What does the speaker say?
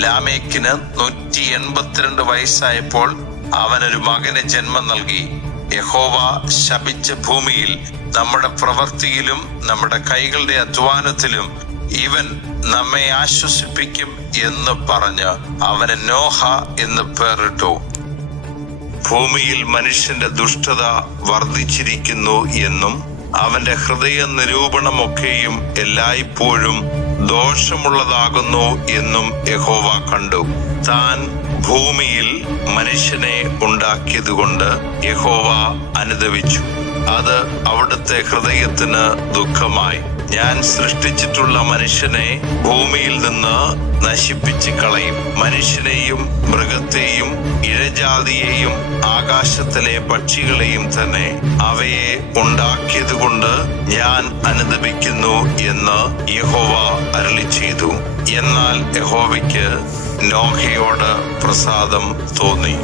ലാമേക്കിന് നൂറ്റി എൺപത്തിരണ്ട് വയസ്സായപ്പോൾ അവനൊരു മകന് ജന്മം നൽകി. യഹോവ ശപിച്ച ഭൂമിയിൽ നമ്മുടെ പ്രവൃത്തിയിലും നമ്മുടെ കൈകളുടെ അധ്വാനത്തിലും ഇവൻ നമ്മെ ആശ്വസിപ്പിക്കും എന്ന് പറഞ്ഞ് അവന് നോഹ എന്ന് പേറിട്ടു ഭൂമിയിൽ മനുഷ്യന്റെ ദുഷ്ടത വർദ്ധിച്ചിരിക്കുന്നു എന്നും അവന്റെ ഹൃദയ നിരൂപണമൊക്കെയും എല്ലായ്പ്പോഴും ദോഷമുള്ളതാകുന്നു എന്നും യഹോവ കണ്ടു. താൻ ഭൂമിയിൽ മനുഷ്യനെ ഉണ്ടാക്കിയതുകൊണ്ട് യഹോവ അനുദവിച്ചു. അത് അവിടുത്തെ ഹൃദയത്തിന് ദുഃഖമായി. ഞാൻ സൃഷ്ടിച്ചിട്ടുള്ള മനുഷ്യനെ ഭൂമിയിൽ നിന്ന് നശിപ്പിച്ച് കളയും. മനുഷ്യനെയും മൃഗത്തെയും ഇഴജാതിയെയും ആകാശത്തിലെ പക്ഷികളെയും തന്നെ അവയെ ഉണ്ടാക്കിയതുകൊണ്ട് ഞാൻ അനുദപിക്കുന്നു എന്ന് യഹോവ അരളി ചെയ്തു. എന്നാൽ യഹോവയ്ക്ക് നോഹയോട് പ്രസാദം തോന്നി.